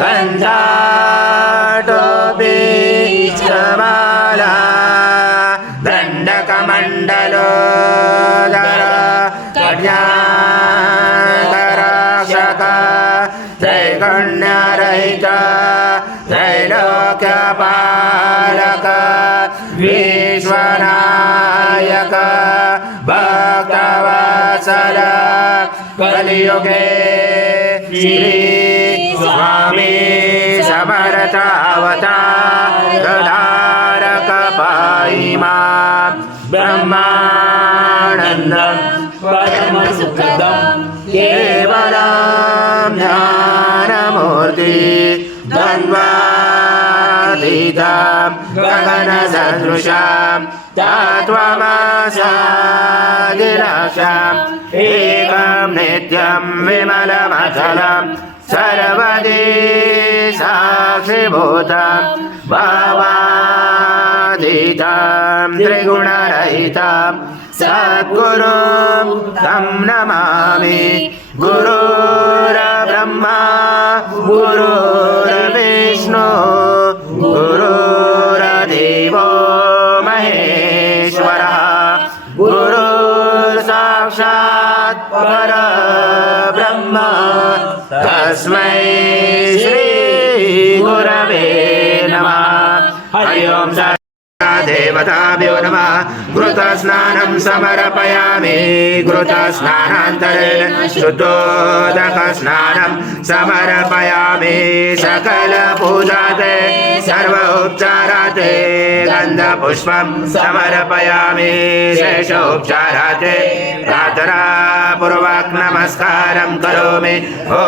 कंठाटोपी चमाला दंडकमंडलोदर कन्याकरक्षक त्रैगुण्यरहित त्रैलोक्यपालक विश्वनायक भक्तवत्सल कलियुगे श्री स्वामी समर्थ अवतारधारक पाहि मां ब्रह्मानन्दं परमसुखदं केवलं ज्ञानमूर्ति द्वन्द्वातीतं गगनसदृशं तत्त्वमसादिलक्ष्यम् एकं नित्यं विमलमचलं सर्वदि साक्षिभूतं भावातीतं त्रिगुणरहितं सद्गुरुं तं नमामि गुरुर्ब्रह्मा गुरुर्विष्णु गुरुर्देवो महेश्वरः गुरुर्साक्षात् परब्रह्म तस्मै श्री गुरवे नमः। हरि ओम देवताभ्यो नमः। घृतस्नानं समर्पयामि घृतस्नानान्तरेण शुद्धोदकस्नानं समर्पयामि सकलपूजाते सर्वोपचाराते गन्धपुष्पं समर्पयामि शेषोपचाराते प्रार्थनापूर्वक नमस्कारं करोमि। ॐ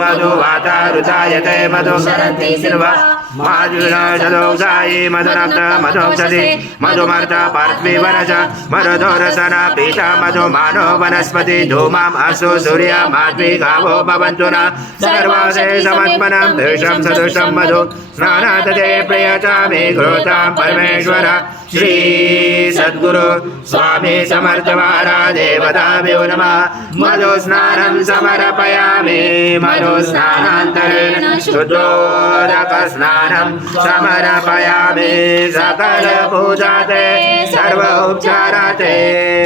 मधुवातारुतायते मधुसरन्ति सिल्वा माधुराजदोषायि मधुरक्त मधुक्षति मधुमर्त पार्थिवरज मरुदोरसन पीता मधुमानो वनस्पति धूमाम् अस्तु सूर्य माध्वी गावो भवन्तु न सर्वासे समत्मनं दृशं सदृशं मधु स्नानादते प्रियचामि घृतां परमेश्वर श्री सद्गुरु स्वामी समर्थ महाराज देवताभ्यो नमः। मधुस्नानं समर्पयामि मधुस्नानान्तरेण शुद्धोदकस्नानं समर्पयामि सकलपूजाते सर्वोपचाराते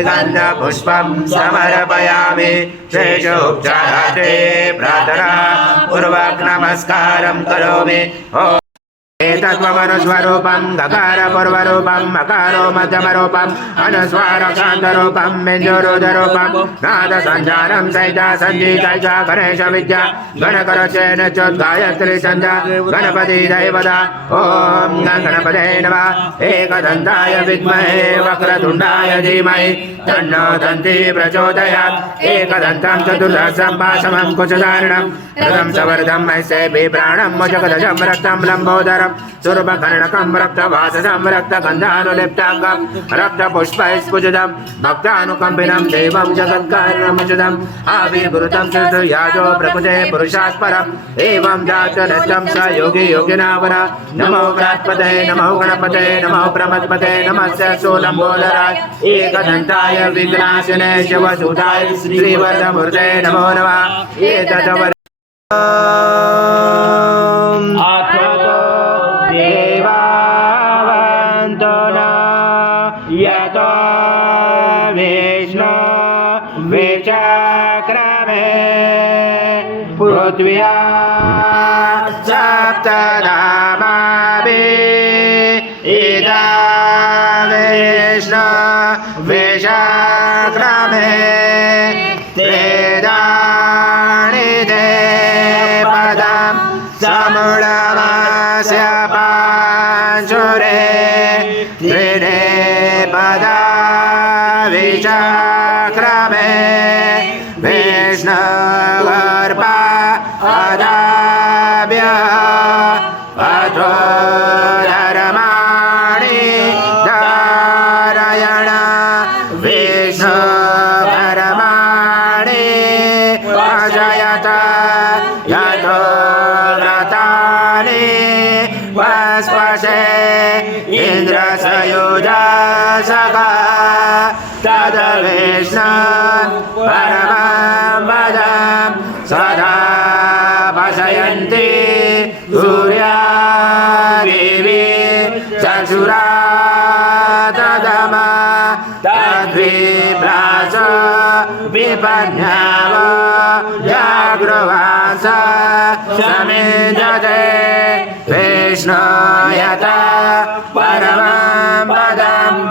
गन्धपुष्पं समर्पयामि शेषोपचाराते प्रार्थनापूर्वक नमस्कारं करोमि। एतत्त्वमनुस्वरूपं गकारपूर्वरूपं मकारो मध्यमरूपं अनुस्वारशान्तरूपं मेञ्जोरुदरूपं नादसञ्जानं सैजा सञ्जीतैजा गणेशविद्या गणकरचेन चोद्गायत्री सन्ध्या गणपति दैवता ॐ गणपते नमः। एकदन्ताय विद्महे वक्रतुण्डाय धीमहि तन्नो दन्ती प्रचोदयात्। एकदन्तं चतुर्दशं पाशमं कुशधारणं रथं सवर्धं मैसे बिभ्राणं मुजगदजं रक्तं लम्बोदरं सुरभकर्णकं रक्तवाससं रक्तगन्धानुलिप्ताङ्गं रक्तपुष्पैस्फुजितं भक्तानुकम्पिनं देवं जगत्कारणमुचितम् आविर्भूतं यादो प्रकृते पुरुषात् परम् एवं जातनृत्यं स योगी योगिनावर। नमो व्रात्पते नमो गणपते नमो प्रमदपते नमस्य शूलम्बोदराय एकदन्ताय विघ्नाशिने शिवसुताय श्रीवरदमूर्ते नमो नमः। एतद् देवावन्तो न यतो विष्णु विचक्रमे पृथ्व्या सप्तनामाभिः इदा विष्णु विचक्रमे त्रेदानि ते पदं समुळमास्य पाञ्चुरे त्रिणे पदा विचक्रमे विष्णुगर्भा अदाभ्य अथोधर्माणि धारयण विष्णुधर्माणि अजयत यतो व्रतानि वस्पशे इन्द्रसयुजसखा तद्विष्णु परमं पदं सदा भजयन् जयन्ती सूर्यादेवी चक्षुरा ददम तद्विभ्रास विपन्याव जागृवास समेधते विष्णुयत परमं पदम्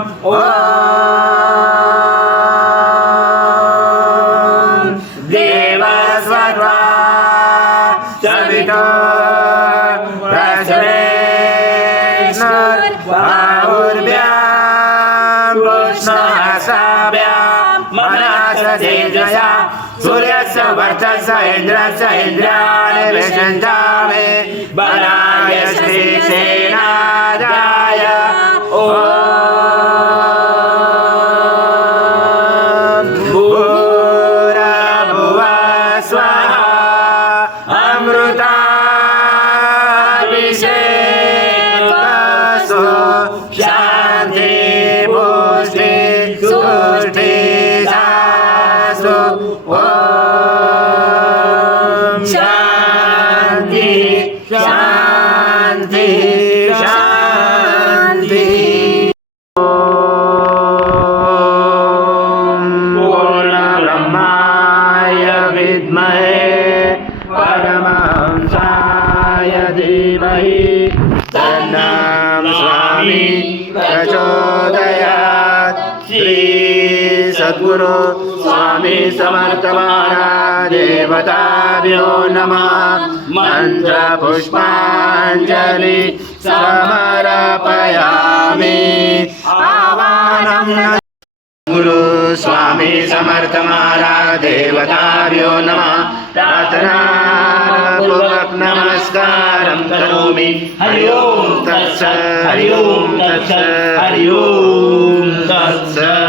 ॐ देवस्वर्वा सवितो प्रश्वेष्णुर्बाहुर्भ्यां पुष्णहस्ताभ्यां मनसतेजया सूर्यस्य वर्चस्य इन्द्रस्य इन्द्रियाणि विषञ्चामि बलाय श्रीसेनादाय ॐ भूर्भुवः स्वः अमृताभिषेकस्तु शान्ति पुष्टि तुष्टि शास्तु ॐ शान्ति शान्ति शान्ति पूर्णब्रह्माय विद्महे परमहंसाय धीमहि तन्नः स्वामी प्रचोदयात् श्री सद्गुरु स्वामी समर्थ महाराज देवताभ्यो नमः मन्त्रपुष्पाञ्जलि समर्पयामि आवाहनं गुरु स्वामी समर्थ महाराज देवताभ्यो नमः प्रार्थनापूर्वक नमस्कारं करोमि हरि ओम तत्सत् हरि ओम तत्सत् हरि ओम तत्सत्